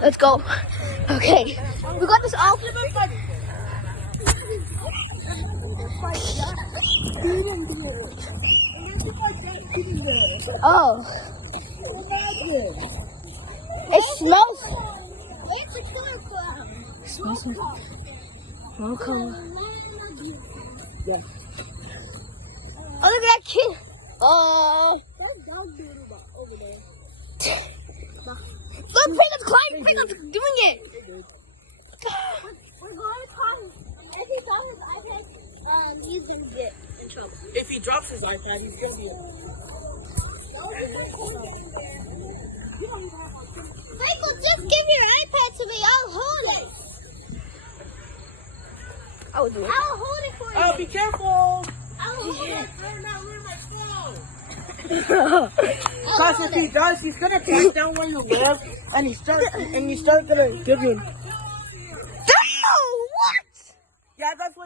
Let's go. Okay, we got this all. Oh. It smells. It's a killer clown. It smells like no color. Yeah. Oh, look at that kid. Those dogs do it over there. Look, Peyton's climbing. Peyton's doing it. We're going to call him. If he drops his iPad, he's going to get in trouble. If he drops his iPad, he's going to be. Michael, just give your iPad to me. I'll hold it. I will do it. I'll hold it for you. Oh, be careful! I'll hold it. Better not ruin my phone! I'll Because hold if he it. does, he's gonna track down where you live, and you start gonna give you. What? Yeah, that's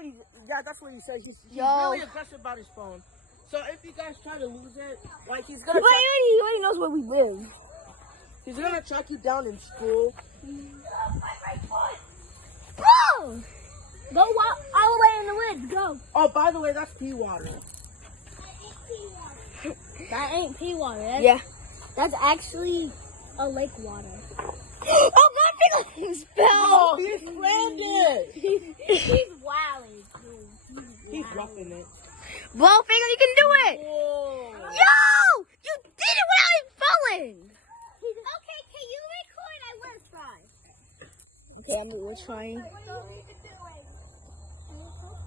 what he says. He's Yo. really aggressive about his phone. So if you guys try to lose it, like he's gonna He already knows where we live. he's gonna track you down in school. Bro! Go all the way in the woods. Go. Oh, by the way, that's pea water. That ain't pea water. Yeah. That's actually a lake water. Oh, my finger spell. Oh, he slammed it. He's wilding. He's roughing it. Blow finger, you can do it. Whoa. Yo! You did it without even falling. Okay, can you record? I want to try. Okay, we're trying.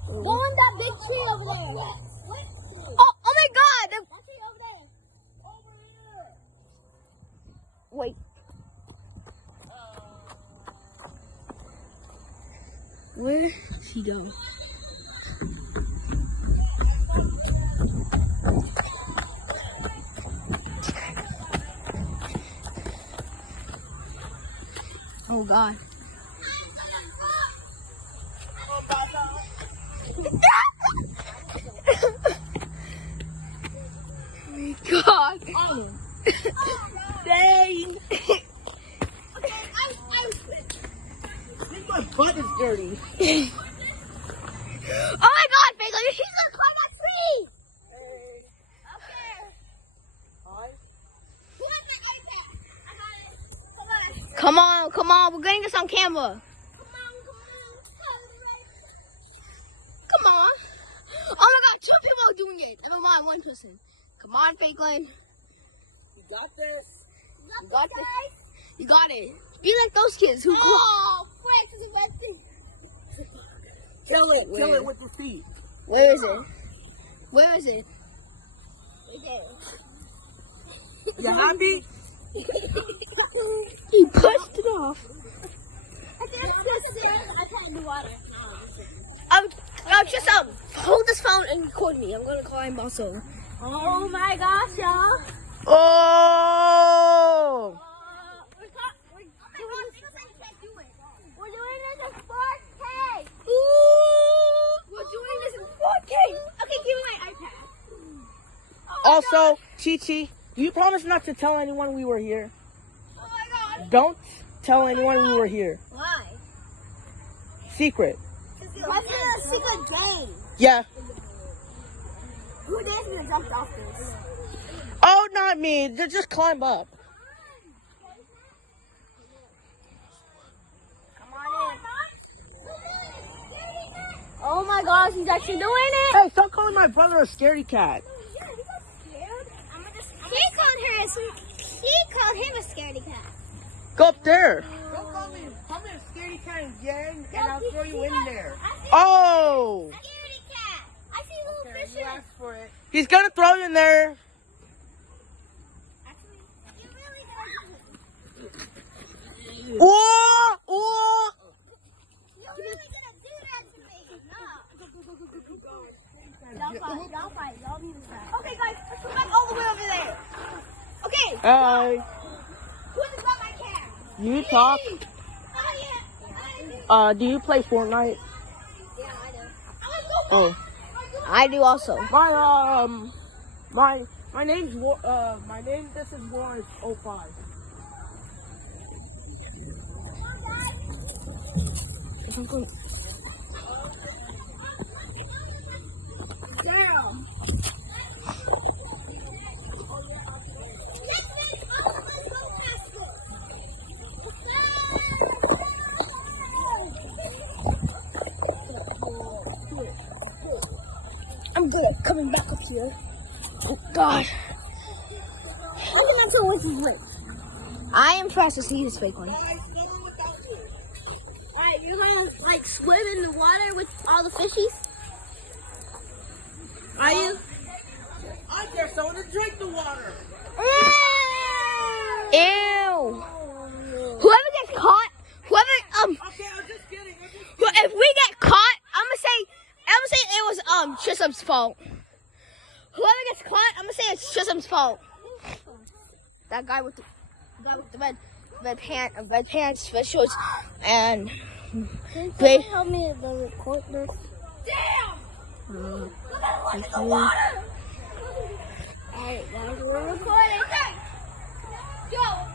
Go in that big tree over there. What? Oh my God! That tree over there. Over here. Wait. Where did he go? Oh God. Oh my God. Dang. My butt is dirty. Oh my God, Bagel, he's gonna climb that tree. Okay. Hi. Who has my iPad? I got it. Come on, we're getting this on camera. Come on. Oh my God, 2 people are doing it. Never mind, 1 person. Come on, Fakelin. You got this. You got this. You got it. Be like those kids who. Oh, Frank is a bad thing. Kill it. Where? Kill it with your feet. Where is it? Where is it? You happy? He pushed it off. I can't do water. Just hold this phone and record me. I'm gonna climb also. Oh my gosh, y'all. Oh! We're doing this in 4K. Ooh, we're doing this in 4K. Okay, give me my iPad. Also, Chi-Chi, you promise not to tell anyone we were here. Oh my God. Don't tell anyone we were here. Why? Secret. Why is it a secret game? Yeah. Who dares me to jump off this? Oh, not me. Just climb up. Come on in. Oh my gosh, he's actually doing it. Hey, stop calling my brother a scaredy cat. He called him a scaredy cat. Go up there. Don't call me. Call me a scaredy cat and gang, and I'll throw you in there. Oh! Scaredy cat. I see little You fishes. asked for it. He's gonna throw you in there. Actually, you really gonna do it. Oh! Oh! You're really gonna do that to me. No. Y'all fight. Y'all need to fight. Okay, guys, let's go back all the way over there. Okay. Hi. Who's got my cat? You talk. Oh yeah. Do you play Fortnite? Yeah, I do. Oh. I do also. My name's this is Warren 05. Girl. I'm good at coming back up here. Oh God. I'm not sure which is which. I am fast to see this fake one. Alright, you're gonna like swim in the water with all the fishies? Are you? I dare someone to drink the water. Ew. Whoever gets caught, Okay, I'm just kidding. if we get caught, I'm gonna say it was Chisholm's fault. Whoever gets caught, I'm gonna say it's Chisholm's fault. That guy with the red pants, fish shorts, and Can you help me to record this? damn. Alright, now we're recording. Go.